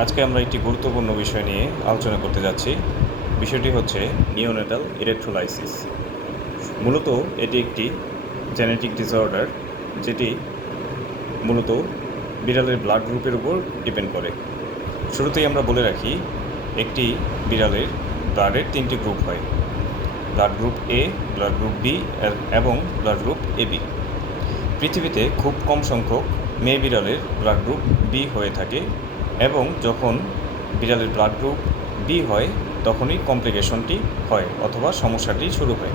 আজকে আমরা একটি গুরুত্বপূর্ণ বিষয় নিয়ে আলোচনা করতে যাচ্ছি। বিষয়টি হচ্ছে নিওনেটাল ইলেকট্রোলাইসিস। মূলত এটি একটি জেনেটিক ডিসঅর্ডার, যেটি মূলত বিড়ালের ব্লাড গ্রুপের উপর ডিপেন্ড করে। শুরুতেই আমরা বলে রাখি, একটি বিড়ালের ব্লাডের 3টি গ্রুপ হয়: blood group A, blood group B এবং ব্লাড গ্রুপ এবি। পৃথিবীতে খুব কম সংখ্যক মেয়ে বিড়ালের ব্লাড গ্রুপ বি হয়ে থাকে, এবং যখন বিড়ালের ব্লাড গ্রুপ বি হয় তখনই কমপ্লিকেশনটি হয় অথবা সমস্যাটি শুরু হয়।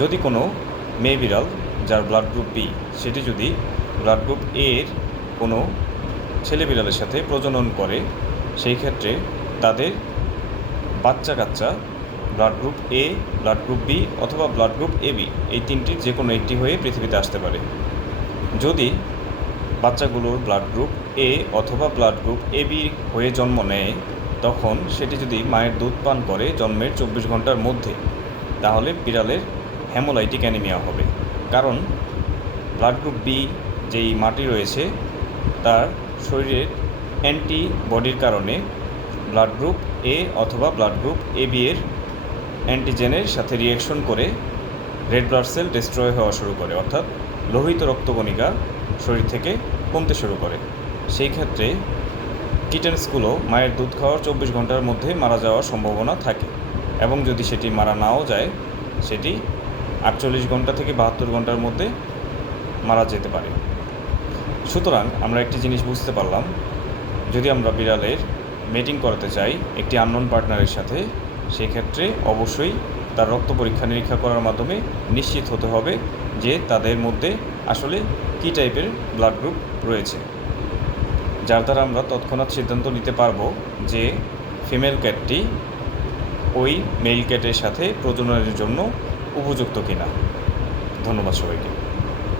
যদি কোনো মেয়ে বিড়াল যার ব্লাড গ্রুপ বি, সেটি যদি ব্লাড গ্রুপ এর কোনো ছেলে বিড়ালের সাথে প্রজনন করে, সেই ক্ষেত্রে তাদের বাচ্চা কাচ্চা blood group A, blood group B অথবা ব্লাড গ্রুপ এবি, এই তিনটির যে কোনো একটি হয়ে পৃথিবীতে আসতে পারে। যদি বাচ্চাগুলোর ব্লাড গ্রুপ এ অথবা ব্লাড গ্রুপ এবি হয়ে জন্ম নেয়, তখন সেটি যদি মায়ের দুধ পান করে জন্মের 24 ঘন্টার মধ্যে, তাহলে বিড়ালের হেমোলাইটিক অ্যানিমিয়া হবে। কারণ ব্লাড গ্রুপ বি যেই মাটি রয়েছে, তার শরীরের অ্যান্টিবডির কারণে ব্লাড গ্রুপ এ অথবা ব্লাড গ্রুপ এবি এর অ্যান্টিজেনের সাথে রিঅ্যাকশন করে রেড ব্লাড সেল ডিস্ট্রয় হওয়া শুরু করে, অর্থাৎ লোহিত রক্তকণিকা শরীর থেকে কমতে শুরু করে। সেই ক্ষেত্রে কিটেন্সগুলো মায়ের দুধ খাওয়ার 24 ঘন্টার মধ্যে মারা যাওয়ার সম্ভাবনা থাকে, এবং যদি সেটি মারা নাও যায়, সেটি 48 ঘন্টা থেকে 72 ঘন্টার মধ্যে মারা যেতে পারে। সুতরাং আমরা একটি জিনিস বুঝতে পারলাম, যদি আমরা বিড়ালের মেটিং করাতে চাই একটি আননোন পার্টনারের সাথে, সেক্ষেত্রে অবশ্যই তার রক্ত পরীক্ষা নিরীক্ষা করার মাধ্যমে নিশ্চিত হতে হবে যে তাদের মধ্যে আসলে কী টাইপের ব্লাড গ্রুপ রয়েছে, যার দ্বারা আমরা তৎক্ষণাৎ সিদ্ধান্ত নিতে পারবো যে ফিমেল ক্যাটটি ওই মেল ক্যাটের সাথে প্রজননের জন্য উপযুক্ত কিনা। ধন্যবাদ সবাইকে।